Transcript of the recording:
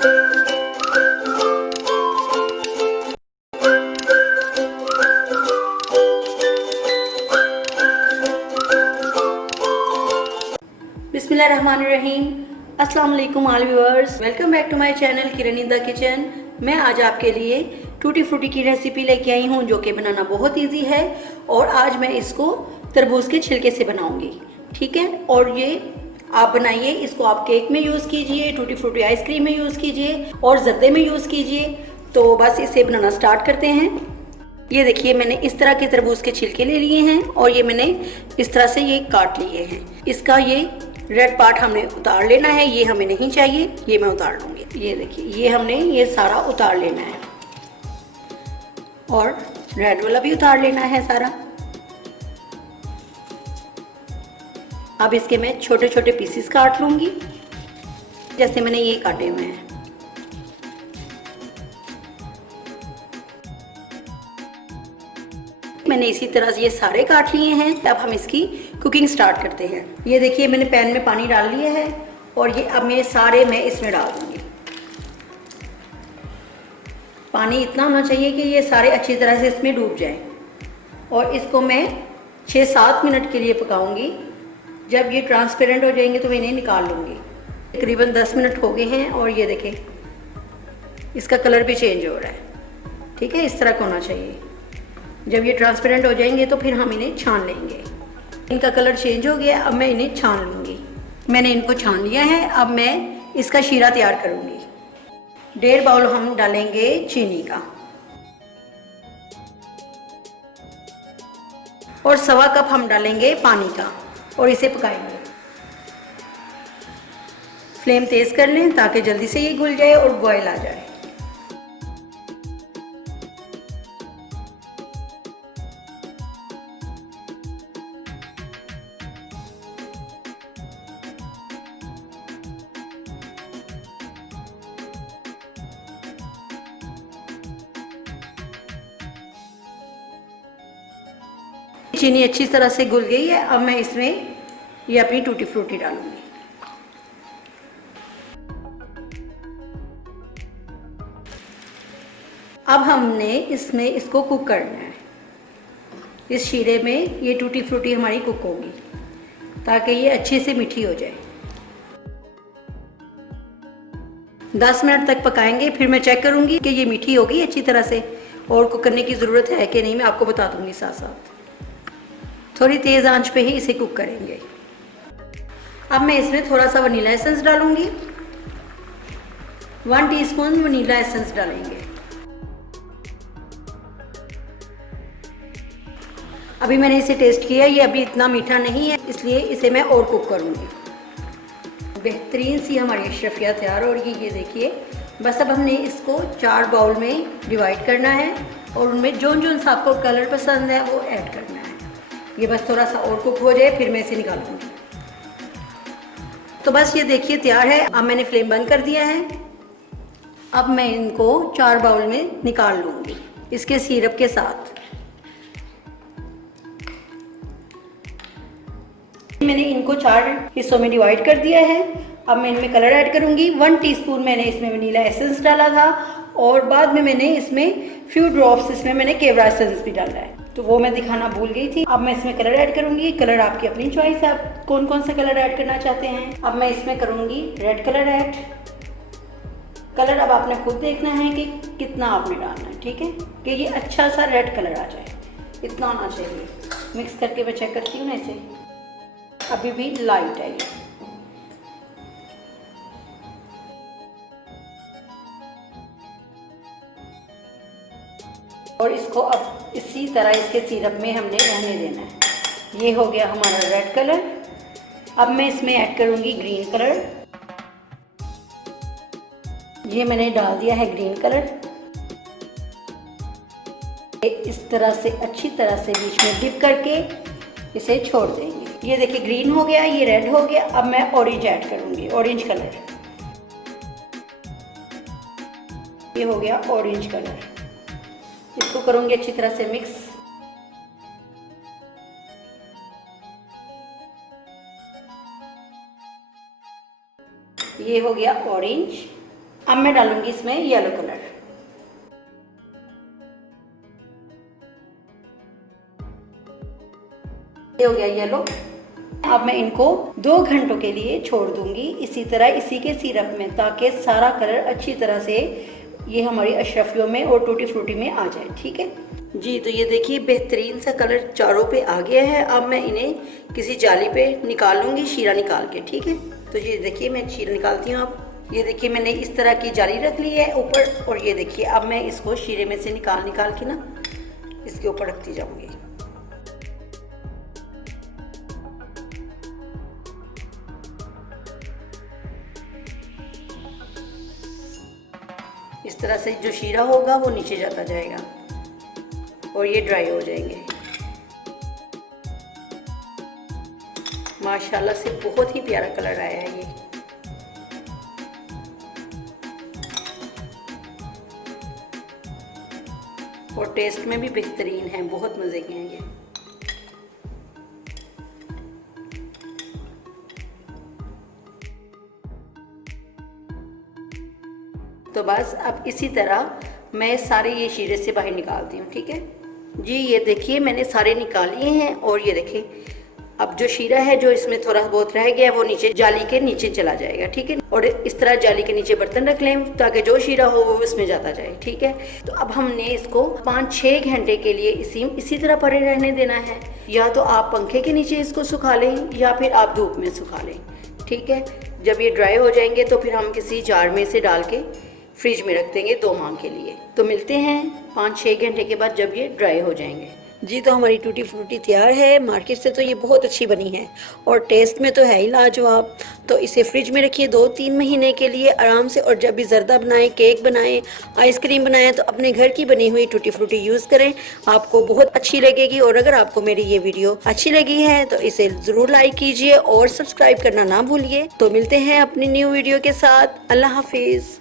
बिस्मिल्लाहिर्रहमानिर्रहीम। अस्सलाम वालेकुम all viewers, welcome back to my channel Kiran in the kitchen. मैं आज आपके लिए टूटी फ्रूटी की रेसिपी लेके आई हूँ जो कि बनाना बहुत इजी है। और आज मैं इसको तरबूज के छिलके से बनाऊंगी, ठीक है। और ये आप बनाइए, इसको आप केक में यूज़ कीजिए, टूटी फ्रूटी आइसक्रीम में यूज़ कीजिए और जर्दे में यूज़ कीजिए। तो बस इसे बनाना स्टार्ट करते हैं। ये देखिए, मैंने इस तरह के तरबूज के छिलके ले लिए हैं और ये मैंने इस तरह से ये काट लिए हैं। इसका ये रेड पार्ट हमने उतार लेना है, ये हमें नहीं चाहिए, ये मैं उतार लूँगी। ये देखिए, ये हमने ये सारा उतार लेना है और रेड वाला भी उतार लेना है सारा। अब इसके मैं छोटे छोटे पीसेस काट लूँगी, जैसे मैंने ये काटे हुए हैं। मैंने इसी तरह से ये सारे काट लिए हैं। अब हम इसकी कुकिंग स्टार्ट करते हैं। ये देखिए, मैंने पैन में पानी डाल लिया है और ये अब मैं इसमें डाल दूँगी। पानी इतना होना चाहिए कि ये सारे अच्छी तरह से इसमें डूब जाएं। और इसको मैं 6-7 मिनट के लिए पकाऊंगी। जब ये ट्रांसपेरेंट हो जाएंगे तो मैं इन्हें निकाल लूँगी। तकरीबन 10 मिनट हो गए हैं और ये देखें, इसका कलर भी चेंज हो रहा है, ठीक है। इस तरह का होना चाहिए। जब ये ट्रांसपेरेंट हो जाएंगे तो फिर हम इन्हें छान लेंगे। इनका कलर चेंज हो गया, अब मैं इन्हें छान लूँगी। मैंने इनको छान लिया है। अब मैं इसका शीरा तैयार करूँगी। 1.5 बाउल हम डालेंगे चीनी का और 1.25 कप हम डालेंगे पानी का और इसे पकाएंगे। फ्लेम तेज़ कर लें ताकि जल्दी से ये घुल जाए और बॉयल आ जाए। चीनी अच्छी तरह से घुल गई है। अब मैं इसमें ये अपनी टूटी फ्रूटी डालूंगी। अब हमने इसमें इसको कुक करना है। इस शीरे में ये टूटी फ्रूटी हमारी कुक होगी ताकि ये अच्छे से मीठी हो जाए। 10 मिनट तक पकाएंगे, फिर मैं चेक करूंगी कि ये मीठी होगी अच्छी तरह से और कुक करने की ज़रूरत है कि नहीं, मैं आपको बता दूंगी साथ साथ। थोड़ी तेज़ आंच पे ही इसे कुक करेंगे। अब मैं इसमें थोड़ा सा वनीला एसेंस डालूंगी। 1 टीस्पून वनीला एसेंस डालेंगे। अभी मैंने इसे टेस्ट किया, ये अभी इतना मीठा नहीं है, इसलिए इसे मैं और कुक करूंगी। बेहतरीन सी हमारी अशरफिया तैयार हो रही है। ये देखिए, बस अब हमने इसको 4 बाउल में डिवाइड करना है और उनमें जो जो सा आपको कलर पसंद है वो ऐड करना है। ये बस थोड़ा सा और कुक हो जाए, फिर मैं इसे निकालूंगी। तो बस ये देखिए तैयार है। अब मैंने फ्लेम बंद कर दिया है। अब मैं इनको 4 बाउल में निकाल लूँगी इसके सिरप के साथ। मैंने इनको 4 हिस्सों में डिवाइड कर दिया है। अब मैं इनमें कलर ऐड करूँगी। 1 टीस्पून मैंने इसमें वनीला एसेंस डाला था और बाद में मैंने इसमें फ्यू ड्रॉप्स इसमें मैंने केवड़ा एसेंस भी डाला है, तो वो मैं दिखाना भूल गई थी। अब मैं इसमें कलर ऐड करूँगी। कलर आपकी अपनी चॉइस है, आप कौन कौन सा कलर ऐड करना चाहते हैं। अब मैं इसमें करूँगी रेड कलर ऐड। कलर अब आपने खुद देखना है कि कितना आपने डालना है, ठीक है, कि ये अच्छा सा रेड कलर आ जाए, इतना होना चाहिए। मिक्स करके मैं चेक करती हूँ ना इसे, अभी भी लाइट है ये। और इसको अब इसी तरह इसके सिरप में हमने रहने देना है। ये हो गया हमारा रेड कलर। अब मैं इसमें ऐड करूँगी ग्रीन कलर। ये मैंने डाल दिया है ग्रीन कलर। इस तरह से अच्छी तरह से बीच में डिप करके इसे छोड़ देंगे। ये देखिए, ग्रीन हो गया, ये रेड हो गया। अब मैं ऑरेंज ऐड करूँगी, ऑरेंज कलर। ये हो गया ऑरेंज कलर। इसको करूँगी अच्छी तरह से मिक्स। ये हो गया ऑरेंज अब मैं डालूंगी इसमें येलो कलर। ये हो गया येलो। अब मैं इनको 2 घंटों के लिए छोड़ दूंगी इसी तरह इसी के सिरप में, ताकि सारा कलर अच्छी तरह से ये हमारी अशरफियों में और टूटी फ्रूटी में आ जाए। ठीक है जी। तो ये देखिए बेहतरीन सा कलर चारों पे आ गया है। अब मैं इन्हें किसी जाली पे निकाल लूँगी, शीरा निकाल के। ठीक है, तो ये देखिए मैं शीरा निकालती हूँ। अब ये देखिए मैंने इस तरह की जाली रख ली है ऊपर, और ये देखिए अब मैं इसको शीरे में से निकाल के ना इसके ऊपर रखती जाऊँगी। इस तरह से जो शीरा होगा वो नीचे जाता जाएगा और ये ड्राई हो जाएंगे। माशाल्लाह से बहुत ही प्यारा कलर आया है ये। और टेस्ट में भी बेहतरीन है, बहुत मज़े के हैं ये। तो बस अब इसी तरह मैं सारे ये शीरे से बाहर निकालती हूँ। ठीक है जी। ये देखिए मैंने सारे निकाल लिए हैं, और ये देखिए अब जो शीरा है जो इसमें थोड़ा बहुत रह गया है वो नीचे जाली के नीचे चला जाएगा। ठीक है, और इस तरह जाली के नीचे बर्तन रख लें ताकि जो शीरा हो वो इसमें जाता जाए। ठीक है, तो अब हमने इसको 5-6 घंटे के लिए इसी तरह पड़े रहने देना है। या तो आप पंखे के नीचे इसको सुखा लें या फिर आप धूप में सुखा लें। ठीक है, जब ये ड्राई हो जाएंगे तो फिर हम किसी जार में से डाल के फ्रिज में रख देंगे 2 माह के लिए। तो मिलते हैं 5-6 घंटे के बाद जब ये ड्राई हो जाएंगे। जी, तो हमारी टूटी फ्रूटी तैयार है। मार्केट से तो ये बहुत अच्छी बनी है और टेस्ट में तो है ही लाजवाब। तो इसे फ्रिज में रखिए 2-3 महीने के लिए आराम से, और जब भी ज़र्दा बनाएं, केक बनाएं, आइसक्रीम बनाएं तो अपने घर की बनी हुई टूटी फ्रूटी यूज़ करें, आपको बहुत अच्छी लगेगी। और अगर आपको मेरी ये वीडियो अच्छी लगी है तो इसे ज़रूर लाइक कीजिए और सब्सक्राइब करना ना भूलिए। तो मिलते हैं अपनी न्यू वीडियो के साथ। अल्लाह हाफिज़।